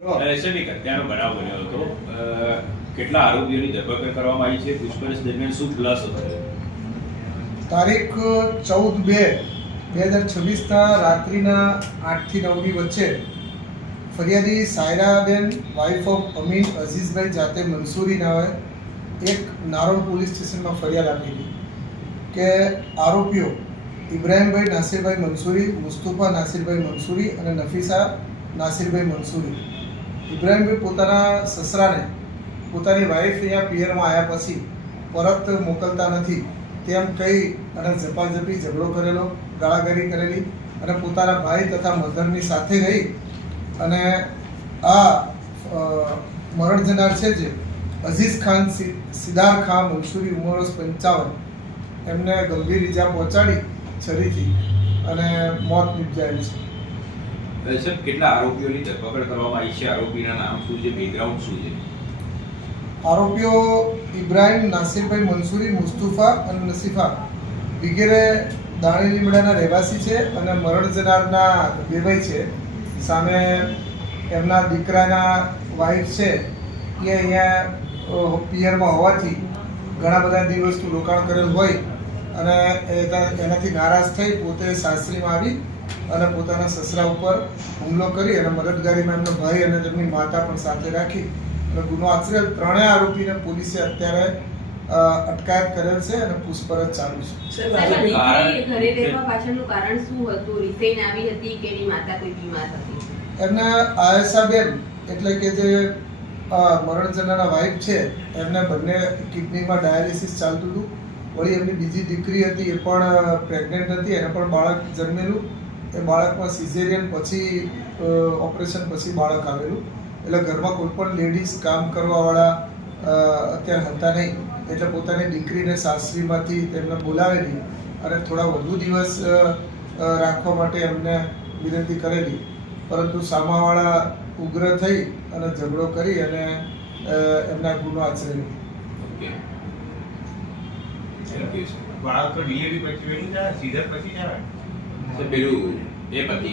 શનિક હત્યાનો બનાવ બન્યો હતો. કેટલા આરોપીઓની ધરપકડ કરવામાં આવી છે? પૂછપરછ દરમિયાન શું ખુલાસો થયો? તારીખ 14/2/2026ના રાત્રિના 8 થી 9ની વચ્ચે ફરિયાદી સાયરાબેન વાઇફ ઓફ અમીન અઝીઝભાઈ જાતે મંસૂરી નાવે એક નારોલ પોલીસ સ્ટેશનમાં ફરિયાદ આપેલી કે આરોપીઓ ઇબ્રાહીમભાઈ નાસિરભાઈ મંસૂરી, મુસ્તુફા નાસિરભાઈ મંસૂરી અને નફીસા નાસિરભાઈ મંસૂરી. ઇબ્રાહીમભાઈ પોતાના સસરાને પોતાની વાઇફ અહીંયા પિયરમાં આવ્યા પછી પરત મોકલતા નથી તેમ કહી અને ઝપાઝપી ઝઘડો કરેલો, ગાળાગાળી કરેલી અને પોતાના ભાઈ તથા મધરની સાથે રહી અને આ મરણ જનાર છે જે અઝીઝ ખાન સિદાર ખાન મંસૂરી ઉંમર 55 એમને ગંભીર ઈજા પહોંચાડી છરીથી અને મોત નિપજાયેલ છે. સાહેબ, કેટલા આરોપીઓની ધરપકડ કરવામાં આવી છે? આરોપીના નામ શું છે? બેકગ્રાઉન્ડ શું છે? આરોપીઓ ઇબ્રાહીમ નાસિરભાઈ મંસૂરી, મુસ્તુફા અને નસીફા વગેરે દાણી લીમડાના રહેવાસી છે અને મરણ જનારના બેભાઈ છે. સામે એમના દીકરાના વાઇફ છે એ અહીંયા પિયરમાં હોવાથી ઘણા બધા દિવસનું રોકાણ કરેલ હોય અને એનાથી નારાજ થઈ પોતે સાસરીમાં આવી અને પોતાના સસરા ઉપર હુમલો કરી અને મદદગારીમાં એમનો ભાઈ અને તેમની માતા પણ સાથે રાખી અને ગુનો આચરેલ. ત્રણેય આરોપીને પોલીસે અત્યારે અટકાયત કરેલ છે અને પૂછપરછ ચાલુ છે. ઘરે રહેવા પાછળનું કારણ શું હતું? રિસાઈન આવી હતી કે એની માતા કોઈ બીમાર હતી? એમને આયેશાબેન એટલે કે જે મરણ જનારના વાઇફ છે એમને બંને કિડનીમાં ડાયાલિસિસ ચાલતું હતું. વળી એમની બીજી દીકરી હતી એ પણ પ્રેગ્નન્ટ હતી, એને પણ બાળક જન્મેલું. એ બાળકમાં સિઝેરિયન પછી ઓપરેશન પછી બાળક આવેલું. એટલે ઘરમાં કોઈ પણ લેડીઝ કામ કરવાવાળા અત્યારે હતા નહીં, એટલે પોતાની દીકરીને સાસરીમાંથી તેમને બોલાવેલી અને થોડા વધુ દિવસ રાખવા માટે એમને વિનંતી કરેલી, પરંતુ સામાવાળા ઉગ્ર થઈ અને ઝઘડો કરી અને એમના ગુનો આચરેલો. બાળક તો ડિલિવરી પછી સીધા પછી પેલું એ પતિ